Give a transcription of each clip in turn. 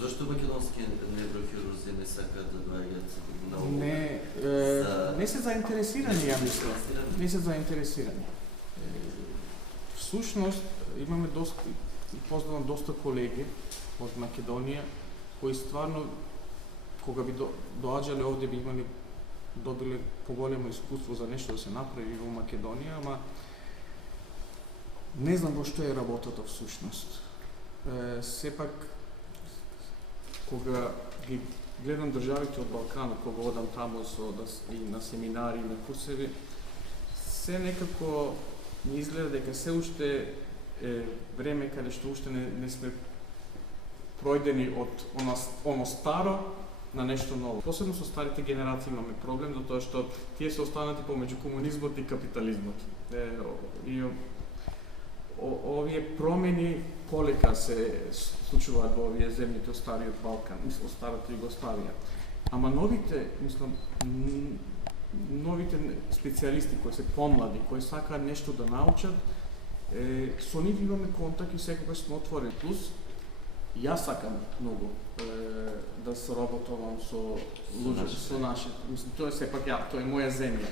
Зошто македонски неврохирурзи не сакаат да доаѓаат на Не се заинтересирани, ја мислам. Не се заинтересирани. Всушност, имаме познавам доста колеги од Македонија, кои стварно, кога би доаѓале овде, би добиле поголемо искуство за нешто да се направи во Македонија, ама не знам во што е работата всушност. Сепак, кога ги гледам државите од Балканот, кога одам таму и на семинари, и на курсеви, се некако ми изгледа дека се уште е време каде што уште не сме пројдени од оно старо на нешто ново. Посебно со старите генерации имаме проблем, затоа што тие се останати помеѓу комунизмот и капитализмот. И овие промени полека се случуваат во овие земјите од стариот Балкан, од старата Југославија. Ама новите специјалисти кои се помлади, кои сакаат нешто да научат, со нив имаме контакт и секогаш сме отворени. Плюс, јас сакам многу да соработувам со луѓе, со нашите. Мислам, тоа е сепак тоа е моја земја.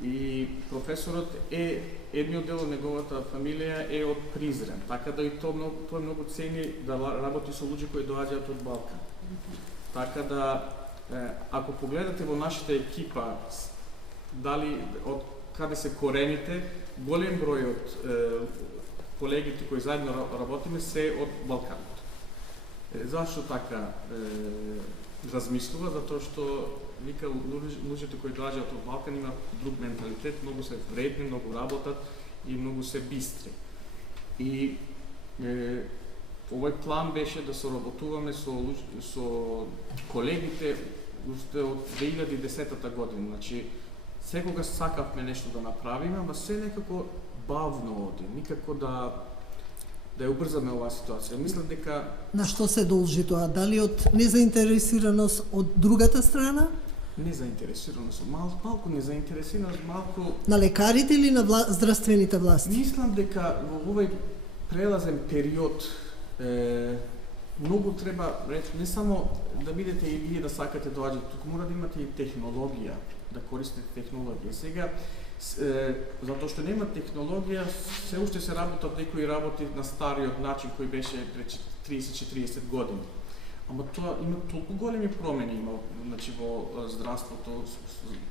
И професорот едниот дел од неговата фамилија е од Призрен, така да и тој многу цени да работи со луѓе кои доаѓаат од Балкан. Така да, ако погледате во нашата екипа, дали од каде се корените, голем број од колегите кои заедно работиме се од Балканот. Зашто така размислува? Затоа што вика луѓето кои доаѓаат од Балкан имаат друг менталитет, многу се вредни, многу работат и многу се бистри. И овој план беше да соработуваме со колегите уште од 2010 година. Значи, секогаш сакавме нешто да направиме, ама се некако бавно оди, никако да ја убрзаме оваа ситуација. Мислам дека... На што се должи тоа? Дали од незаинтересираност од другата страна? Незаинтересираност, малку незаинтересираност, малку... На лекарите или на здравствените власти? Мислам дека во овој прелазен период многу треба, не само да бидете и вие да сакате да доаѓате, туку мора да имате и технологија, да користите технологија. Сега, затоа што нема технологија, се уште се работат некои работи на стариот начин кој беше пред 30-40 години. Ама тоа има толку големи промени значи во здравството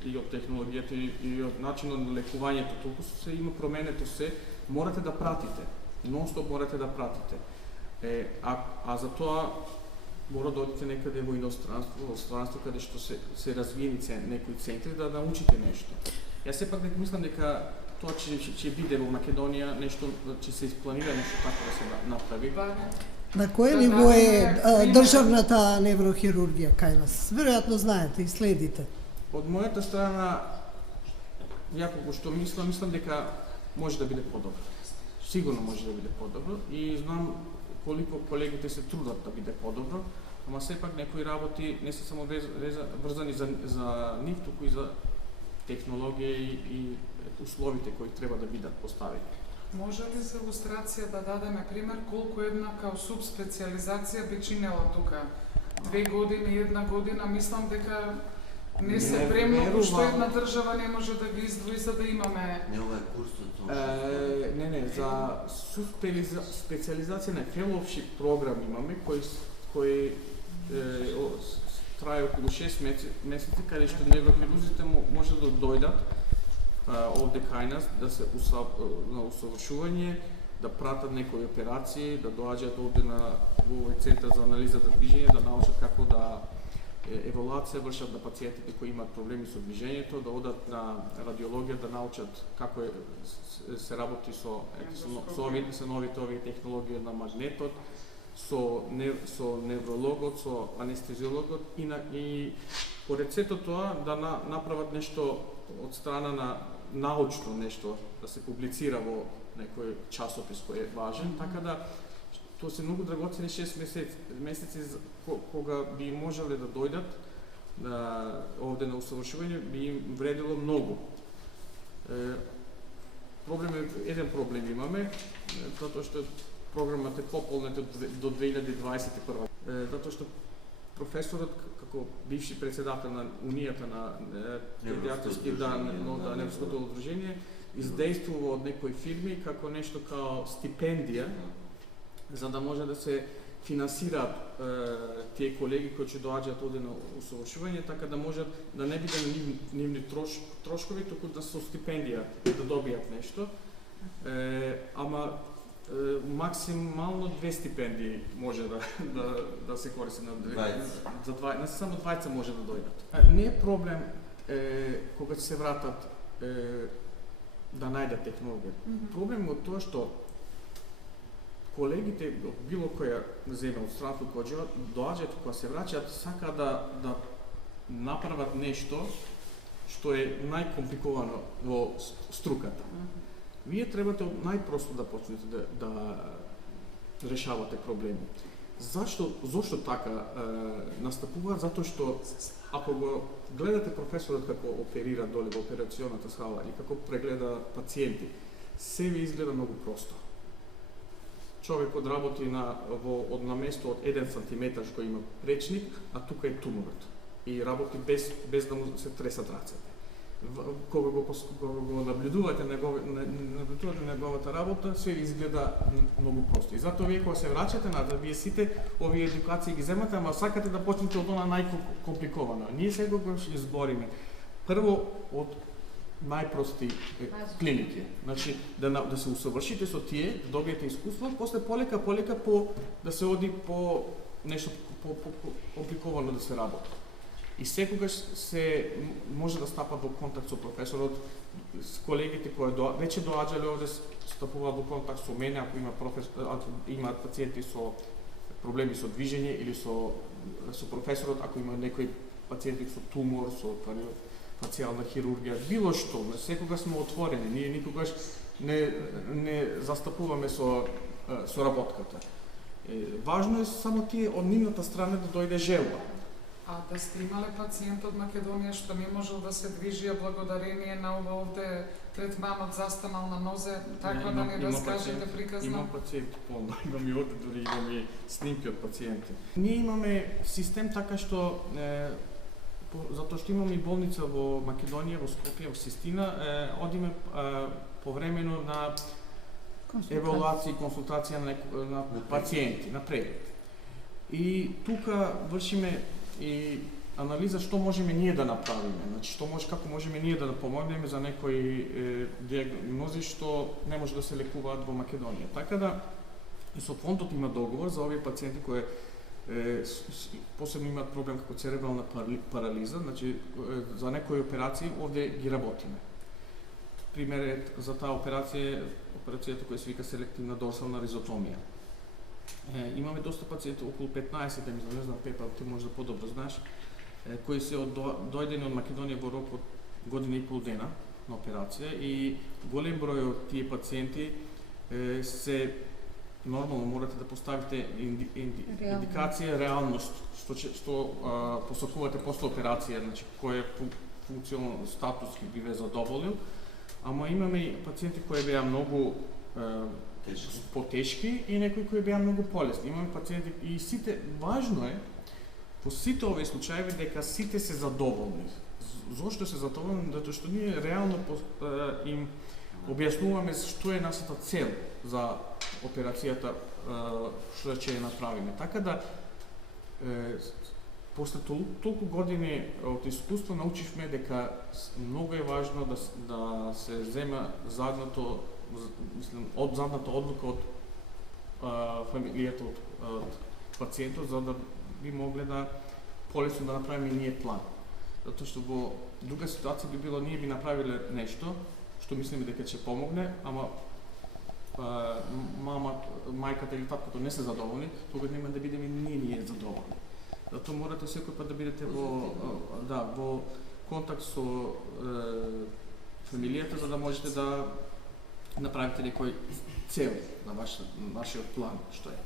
и од технологијата и од начинот на лекувањето, толку се има променето се, морате да пратите. Нон-стоп морате да пратите. А за тоа мора да одите некаде во иностранство, каде што се развиени некои центри да научите нешто. Јас сепак мислам дека тоа ќе биде во Македонија нешто, ќе се испланира нешто така да се направи. На кое ниво е државната неврохирургија кај нас? Веројатно знаете и следите. Од мојата страна, јакого што мислам дека може да биде подобро. Сигурно може да биде подобро и знам колико колегите се трудат да биде подобро, ама сепак некои работи не се само врзани за нив, туку и за технологија и условите кои треба да бидат поставени. Може ли за илустрација да дадеме пример колку една као субспециализација би чинела тука? 2 години, 1 година, мислам дека не се премногу што една држава не може да ги издвои за да имаме... Не, ова е курсот. Не, за субспециализација на феловшип програм имаме, кој трае околу 6 месеци, каде што неврохирурзите може да дојдат овде кај нас, да се на усовршување, да пратат некои операции, да доаѓаат овде во овој центар за анализа на движење, да научат како да евалуација вршат на пациентите кои имаат проблеми со движењето, да одат на радиологија, да научат како се работи со новите овие технологии на магнетот, со неврологот, со анестезиологот и поред сето тоа да направат нешто од страна на научно нешто, да се публицира во некој часопис кој е важен, така да тоа се многу драгоцени 6 месеци кога би можеле да дојдат овде на усовршување, би им вредило многу. еден проблем имаме, затоа што програмот е пополнет до 2021. Затоа што професорот како бивши председател на Унијата на педиатрски неврското удружение издействува од некои фирми како нешто као стипендија за да може да се финансираат тие колеги кои ќе доаѓаат овде на усовршување, така да можат да не биде нивни трошкови, туку да со стипендија да добијат нешто. Ама максимално 2 стипендии може да се користи на не само двајца може да дојдат. Не е проблем кога се вратат да најдат технологија. Проблем е тоа што колегите од било која земја од страната која доаѓаат, кога се враќаат, сака да направат нешто што е најкомпликовано во струката. Вие требате најпросто да почнете да решавате проблеми. Зошто така настапува? Затоа што ако го гледате професорот како оперира доле во операционата сала и како прегледа пациенти, се ви изгледа многу просто. Човекот работи на место од 1 сантиметар што има пречник, а тука е туморот. И работи без да му се тресат рацете. Кога го наблюдувате неговата работа, се изгледа многу просто. И затоа вие кога се враќате назад, вие сите овие едукации ги земате, ама сакате да почнете од она најкомпликовано. Ние секогаш избориме прво од најпрости клиники. Значи да се усовршите со тие, да добиете искуство, после полека да се оди по нешто компликовано да се работи. И секогаш се може да стапат во контакт со професорот, с колегите кои веќе доаѓале овде, стапуваат во контакт со мене ако имаат пациенти со проблеми со движење или со професорот ако има некои пациенти со тумор, со фацијална хирургија, било што, секогаш сме отворени, ние никогаш не застапуваме со работката. Важно е само тие од нивната страна да дојде желба. А да сте имале пациент од Македонија што не можел да се движи, а благодарение на овде третманот застанал на нозе, таква да ни раскажете приказно? Имам пациенти полно, имам и овде, дори имам и снимки од пациенти. Ние имаме систем така што, затоа што имаме и болница во Македонија, во Скопје, во Систина, одиме повремено на евалуација и консултација на пациенти, на преглед. И тука вршиме и анализа што можеме ние да направиме, значи како можеме ние да помогнеме за некои диагнози што не може да се лекуваат во Македонија. Така да и со фондот има договор за овие пациенти кои посебно имаат проблем како церебрална парализа, значи за некои операции овде ги работиме. Пример за таа операцијата која се вика селективна дорсална ризотомија. Имаме доста пациенти, околу 15, не знам, Пепа, ти може да подобро знаеш, кои се дојдени од Македонија во рок од година и пол дена на операција и голем број од тие пациенти се нормално можете да поставите индикација реалност, што посакувате после операција, значи кој функционален статус би ве задоволил, ама имаме и пациенти кои беа многу потешки и некои кои беа многу полесни. Имаме пациенти и сите, важно е во сите овие случаи дека сите се задоволни. Зошто се задоволни? Затоа што ние реално им објаснуваме што е нашата цел за операцијата што ќе ја направиме. Така да после толку години од искуство научивме дека многу е важно да се зема задната одлука од фамилијата од пациентот за да би могле да полесно да направиме ние план. Затоа што во друга ситуација би било ние би направиле нешто што мислиме дека ќе помогне, ама мајката или таткото не се задоволни, тогаш нема да бидеме ние задоволни. Затоа морате секој пат да бидете во контакт со фамилијата за да можете да направите некој цел на вашиот план, што е.